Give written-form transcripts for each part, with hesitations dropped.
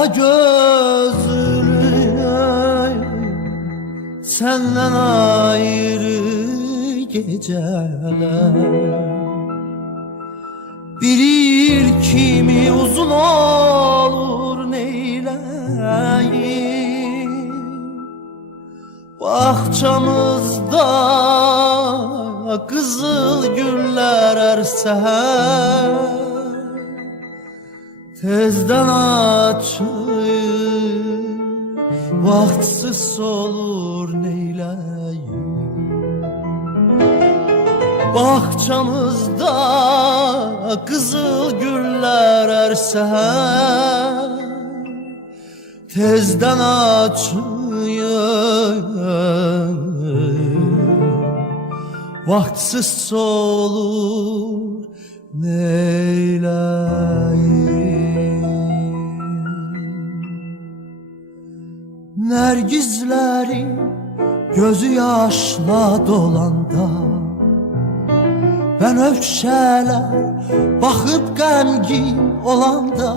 Ala gözlü senden ayrı geceler, bilir kimi uzun olur neyleyim. Bahçamızda kızıl güller erser, tezden açır, vaktsiz olur neyleyim. Bahçamızda kızıl güller erser, tezden açır, vaktsiz olur neyleyim. Nergizlerin gözü yaşla dolanda, ben öfşələr baxıb qəmgin olanda,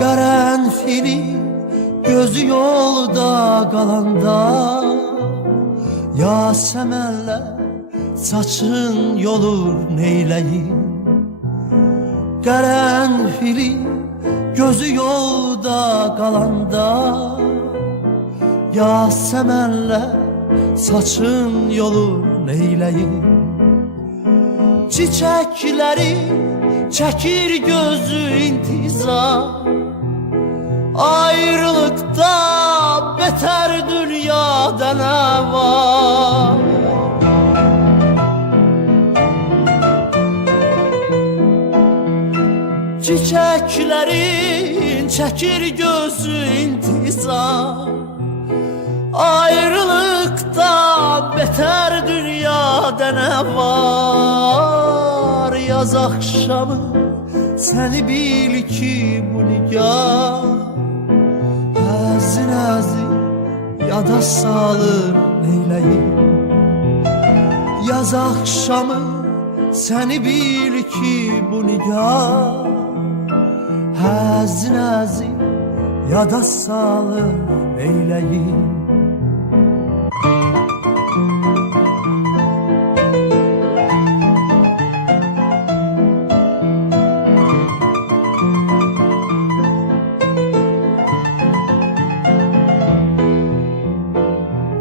qərənfilin gözü yolda qalanda, yasəmənlər saçın yolur neyləyim. Qərənfilin gözü yolda qalanda, yasəmənlər saçın yolur neyləyim. Çiçekleri çekir gözü intizar, ayrılıkta beter dünyada ne var? Çiçeklerin çekir gözü intizar, ayrılıkta beter dünyada ne var? Yaz akşamı seni bil ki bu nigar, əzin əzin yada salır neyləyim. Yaz akşamı seni bil ki bu nigar, əzin əzin yada salır neyləyim.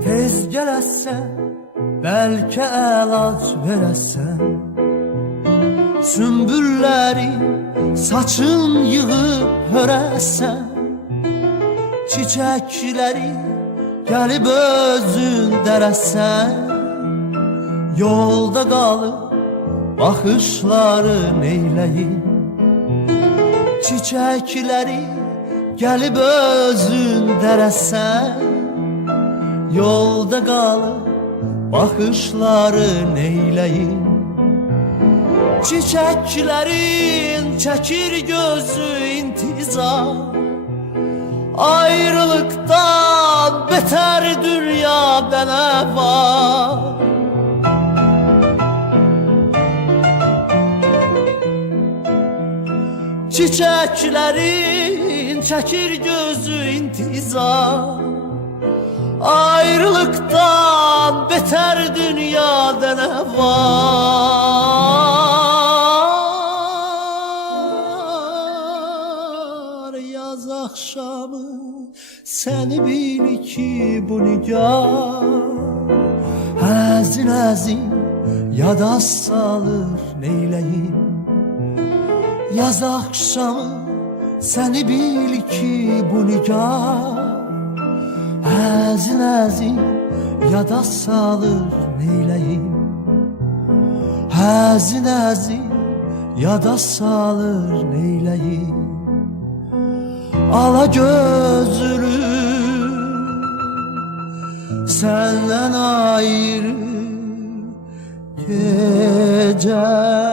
Tez gələsən, bəlkə əlac verəsən, sümbülləri saçın yığıb hörəsən, çiçəkləri gəlib özün dərəsən, yolda qalıb baxışları neyləyim. Çiçəkləri gəlib özün dərəsən, yolda qalıb baxışları neyləyim. Çiçeklerin çekir gözü intizar, ayrılıktan beter dünyada ne var? Çiçeklerin çekir gözü intizar, ayrılıktan beter dünyada ne var? Yaz akşamı seni bil ki bu nigar, əzin əzin yada salır neyləyim. Yaz akşamı seni bil ki bu nigar, əzin əzin yada salır neyləyim. Əzin əzin yada salır neyləyim. Ala gözlü senden ayrı geceler.